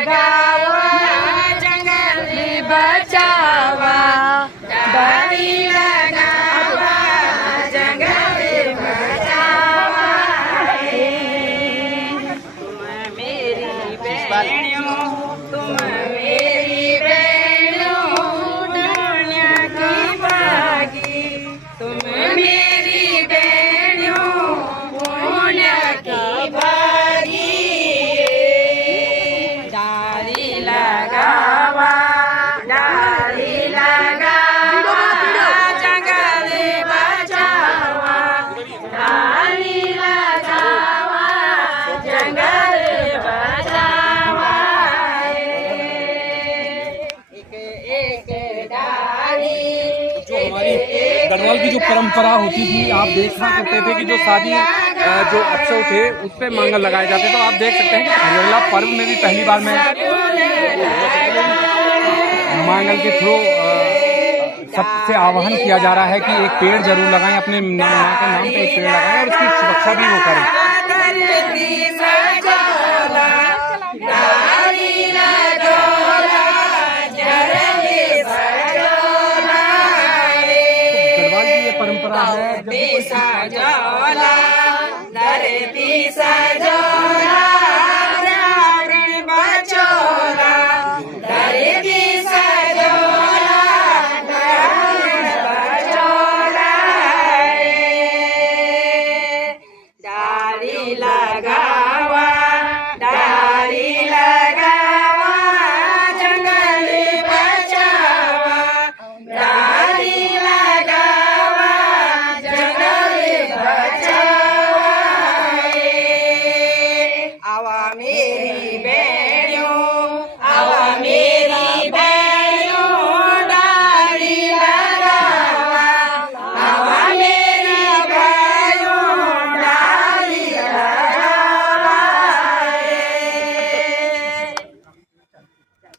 लगावा जंगल बचावा डाली लगावा जंगल बचावा तुम मेरी बहनियों तुम मेरी बहनियों दुनिया की भागी तुम मेरी बहनियों पुण्य की भागी डाली लगावा जंगल बचावा डाली लगावा जंगल बचावा एक एक डाली जो हमारी गढ़वाल की जो परंपरा होती थी, आप देखा करते थे कि जो शादी जो उत्सव थे उस पे मांगल लगाए जाते, तो आप देख सकते हैं कि हरियाणा पर्व में भी पहली बार में मांगल के थ्रू सबसे आह्वान किया जा रहा है कि एक पेड़ जरूर लगाएं, अपने माँ के नाम पे एक पेड़ लगाएं और उसकी सुरक्षा भी वो करें। गढ़वाल की ये परंपरा है।